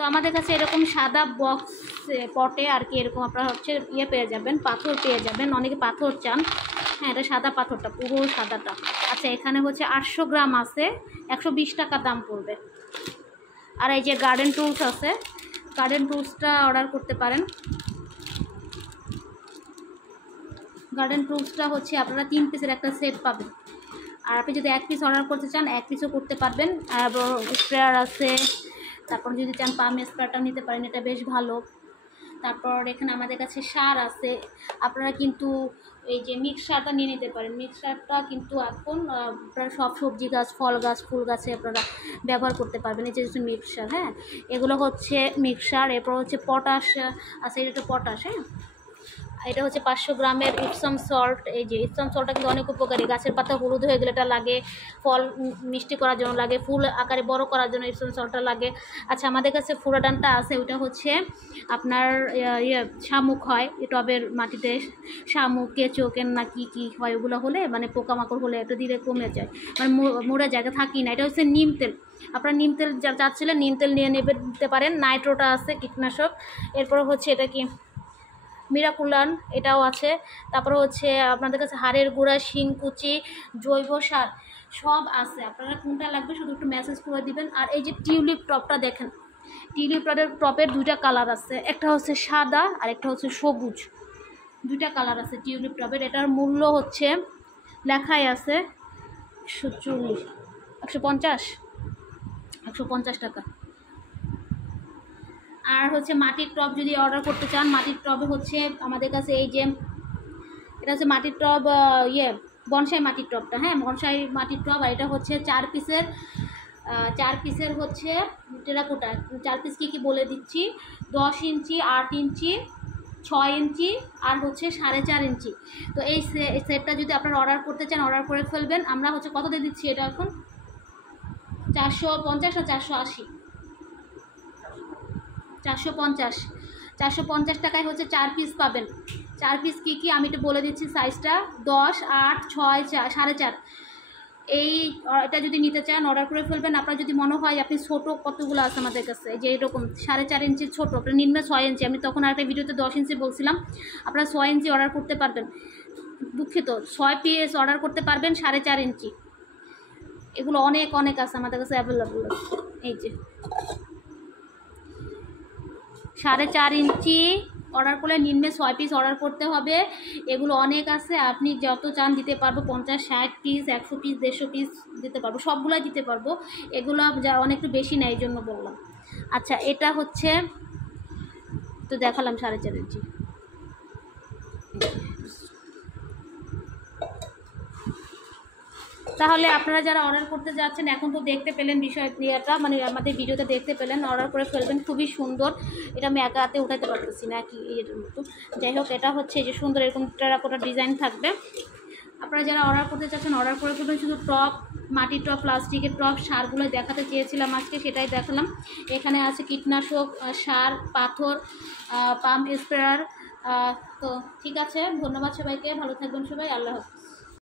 তো আমাদের কাছে এরকম সাদা বক্স পটে আর কি এরকম আপনারা হচ্ছে ইয়ে পেয়ে যাবেন, পাথর পেয়ে যাবেন। অনেকে পাথর চান। হ্যাঁ, এটা সাদা পাথরটা, পুরো সাদাটা। আচ্ছা, এখানে হচ্ছে 800 গ্রাম আছে, 120 টাকা দাম পড়বে। আর এই যে গার্ডেন টুলস আছে, গার্ডেন টুলসটা অর্ডার করতে পারেন। গার্ডেন টুলসটা হচ্ছে আপনারা 3 পিসের একটা সেট পাবেন। আর আপনি যদি 1 পিস অর্ডার করতে চান 1 পিসও করতে পারবেন। আর স্প্রেয়ার আছে, তারপর যদি চান পাম স্প্রেয়ারটা নিতে পারেন, এটা বেশ ভালো। তারপর এখানে আমাদের কাছে সার আছে, আপনারা কিন্তু এই যে মিক্সারটা নিয়ে নিতে পারেন। মিক্সারটা কিন্তু এখন আপনারা সব সবজি গাছ, ফল গাছ, ফুল গাছে আপনারা ব্যবহার করতে পারবেন। এই যে মিক্সার, হ্যাঁ, এগুলো হচ্ছে মিক্সার। এরপর হচ্ছে পটাশ আছে, এটা পটাশ। হ্যাঁ, এটা হচ্ছে 500 গ্রামের ইপসাম সল্ট। এই যে ইপসাম সল্টটা কিন্তু অনেক উপকারী। গাছের পাতা হলুদ হয়ে গেলে এটা লাগে, ফল মিষ্টি করার জন্য লাগে, ফুল আকারে বড় করার জন্য ইপসাম সল্টটা লাগে। আচ্ছা, আমাদের কাছে ফুরাডানটা আছে, ওইটা হচ্ছে আপনার শামুক হয় টবের মাটিতে, শামুক, কেঁচো, কেন্না কী কী হয় ওগুলো হলে মানে পোকামাকড় হলে এটা দিলে কমে যায়, মানে মরে জায়গা থাকি না। এটা হচ্ছে নিম তেল। আপনারা নিম তেল চাচ্ছিলেন নিম তেল নিয়ে নিতে পারেন। নাইট্রোটা আছে কীটনাশক। এরপর হচ্ছে এটা কি মিরাকুলান, এটাও আছে। তারপরে হচ্ছে আপনাদের কাছে হাড়ের গুঁড়া, শিংকুচি, জৈব সার সব আছে। আপনারা কোনটা লাগবে শুধু একটু মেসেজ করে দিবেন। আর এই যে টিউলিপ টপটা দেখেন, টিউলিপ টপের 2টা কালার আছে, একটা হচ্ছে সাদা আর একটা হচ্ছে সবুজ। 2টা কালার আছে টিউলিপ টপের। এটার মূল্য হচ্ছে লেখাই আছে 150 টাকা। আর হচ্ছে মাটির টব যদি অর্ডার করতে চান, মাটির টবে হচ্ছে আমাদের কাছে এই যে এটা হচ্ছে মাটির টব, বনসাই মাটির টবটা। হ্যাঁ, বনসাই মাটির টব। আর এটা হচ্ছে 4 পিসের হচ্ছে টেরাকোটা। 4 পিস কী বলে দিচ্ছি: 10 ইঞ্চি, 8 ইঞ্চি, 6 ইঞ্চি আর হচ্ছে 4.5 ইঞ্চি। তো এই সেটটা যদি আপনারা অর্ডার করতে চান অর্ডার করে ফেলবেন। আমরা হচ্ছে কত দিয়ে দিচ্ছি এটা এখন? 450 আর 480, 450 টাকায় হচ্ছে 4 পিস পাবেন। 4 পিস কী আমি একটু বলে দিচ্ছি সাইজটা: 10, 8, 6, 4.5। এটা যদি নিতে চান অর্ডার করে ফেলবেন। আপনার যদি মনে হয় আপনি ছোটো, কতগুলো আছে আমাদের কাছে যে এরকম 4.5 ইঞ্চির ছোটো, আপনার নিম্নে 6 ইঞ্চি। আমি তখন আরেকটা ভিডিওতে 10 ইঞ্চি বলছিলাম, আপনারা 6 ইঞ্চি অর্ডার করতে পারবেন। দুঃখিত, 6 পিস অর্ডার করতে পারবেন 4.5 ইঞ্চি। এগুলো অনেক আছে আমাদের কাছে অ্যাভেলেবল। এই যে 4.5 ইঞ্চি অর্ডার করলে নিম্নে 6 পিস অর্ডার করতে হবে। এগুলো অনেক আছে, আপনি যত চান দিতে পারবো। 50, 60 পিস, 100 পিস, 150 পিস দিতে পারবো, সবগুলোই দিতে পারবো। এগুলো যা অনেকটা বেশি নেয়, এই জন্য বললাম। আচ্ছা, এটা হচ্ছে তো দেখালাম 4.5 ইঞ্চি। তাহলে আপনারা যারা অর্ডার করতে যাচ্ছেন এখন তো দেখতে পেলেন বিষয়টা, মানে আমাদের ভিডিওতে দেখতে পেলেন। অর্ডার করে ফেলবেন, খুবই সুন্দর। এটা আমি একা হাতে উঠাতে পারতেছি না কি এর মতো। যাই হোক, এটা হচ্ছে যে সুন্দর এরকম টেরাকোটা ডিজাইন থাকবে। আপনারা যারা অর্ডার করতে চাচ্ছেন অর্ডার করে ফেলবেন। শুধু টপ, মাটির টপ, প্লাস্টিকের টপ, সারগুলো দেখাতে চেয়েছিলাম আজকে, সেটাই দেখালাম। এখানে আছে কীটনাশক, সার, পাথর, পাম্প স্প্রেয়ার। তো ঠিক আছে, ধন্যবাদ সবাইকে, ভালো থাকবেন সবাই, আল্লাহ হাফেজ।